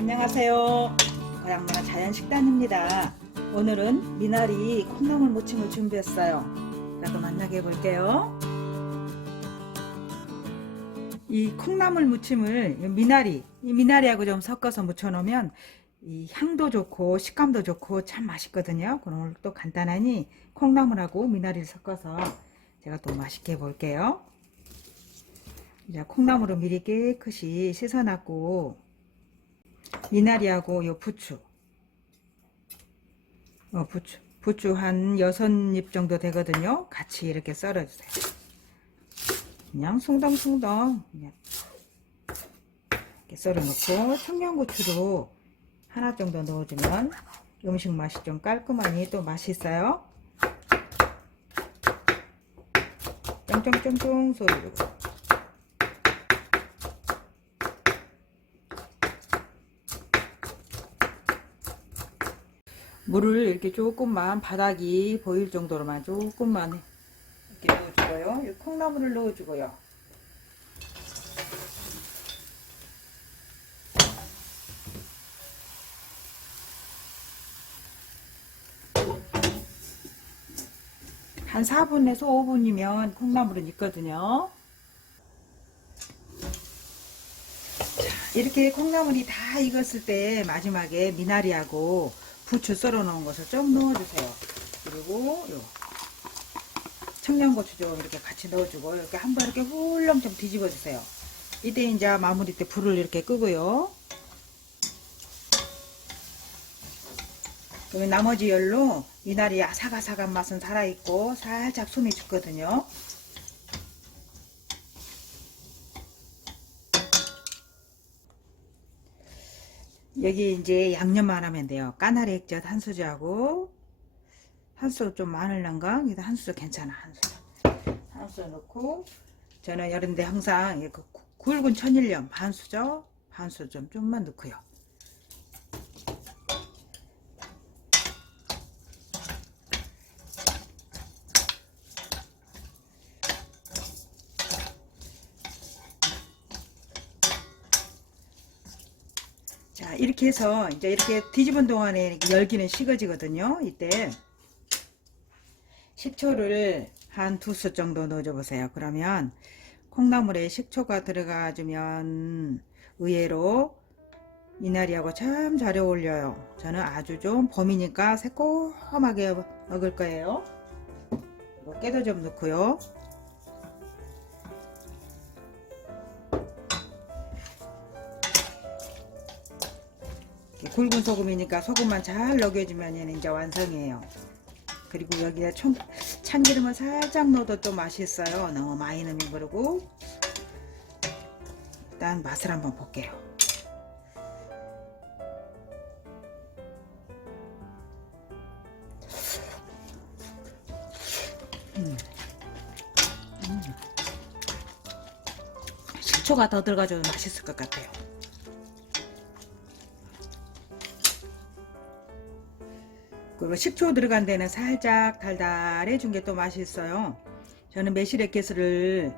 안녕하세요. 고향문화 자연식단입니다. 오늘은 미나리 콩나물 무침을 준비했어요. 나도 만나게 해볼게요. 이 콩나물 무침을 미나리, 이 미나리하고 좀 섞어서 무쳐놓으면 이 향도 좋고 식감도 좋고 참 맛있거든요. 그럼 오늘 또 간단하니 콩나물하고 미나리를 섞어서 제가 또 맛있게 해볼게요. 이제 콩나물을 미리 깨끗이 씻어놨고 미나리하고 요 부추. 어, 부추. 부추 한 여섯 잎 정도 되거든요. 같이 이렇게 썰어주세요. 그냥 숭덩숭덩. 그냥 이렇게 썰어놓고 청양고추도 하나 정도 넣어주면 음식 맛이 좀 깔끔하니 또 맛있어요. 쫑쫑쫑쫑 소리 물을 이렇게 조금만 바닥이 보일 정도로만 조금만 이렇게 넣어주고요. 이 콩나물을 넣어주고요. 한 4분에서 5분이면 콩나물은 익거든요. 자, 이렇게 콩나물이 다 익었을 때 마지막에 미나리하고 부추 썰어 놓은 것을 좀 넣어주세요. 그리고 요 청양고추 좀 이렇게 같이 넣어주고 이렇게 한 번 이렇게 훌렁 좀 뒤집어 주세요. 이때 이제 마무리 때 불을 이렇게 끄고요. 나머지 열로 미나리 아삭아삭한 맛은 살아있고 살짝 숨이 죽거든요. 여기 이제 양념만 하면 돼요. 까나리 액젓 한 수저하고 한수좀 많을 런가? 이거 한 수저 괜찮아 한 수저 한 수저 넣고 저는 이런데 항상 굵은 천일염 반 수저 반 수저 좀 좀만 넣고요. 이렇게 해서 이제 이렇게 뒤집은 동안에 열기는 식어지거든요 이때. 식초를 한두수 정도 넣어줘 보세요. 그러면 콩나물에 식초가 들어가 주면 의외로 미나리하고 참 잘 어울려요. 저는 아주 좀 봄이니까 새콤하게 먹을 거예요. 깨도 좀 넣고요 굵은 소금이니까 소금만 잘 녹여주면 이제 완성이에요. 그리고 여기에 총, 참기름을 살짝 넣어도 또 맛있어요. 너무 많이 넣으면 그러고 일단 맛을 한번 볼게요. 음. 음. 식초가 더 들어가줘도 맛있을 것 같아요. 그리고 식초 들어간 데는 살짝 달달해준 게 또 맛있어요. 저는 매실액기스를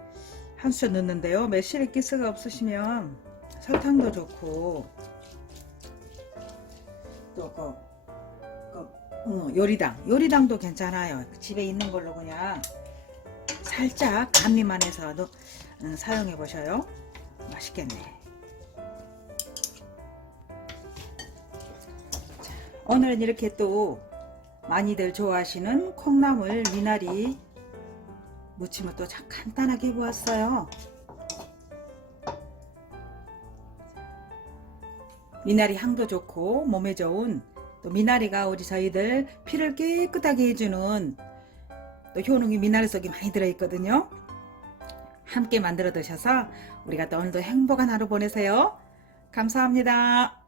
한수 넣는데요. 매실액기스가 없으시면 설탕도 좋고 또 그, 그 어, 요리당 요리당도 괜찮아요. 집에 있는 걸로 그냥 살짝 감미만 해서 도 음, 사용해 보셔요. 맛있겠네. 오늘은 이렇게 또 많이들 좋아하시는 콩나물 미나리 무침을 또 참 간단하게 해보았어요. 미나리 향도 좋고 몸에 좋은 또 미나리가 우리 저희들 피를 깨끗하게 해주는 또 효능이 미나리 속에 많이 들어있거든요. 함께 만들어 드셔서 우리가 또 오늘도 행복한 하루 보내세요. 감사합니다.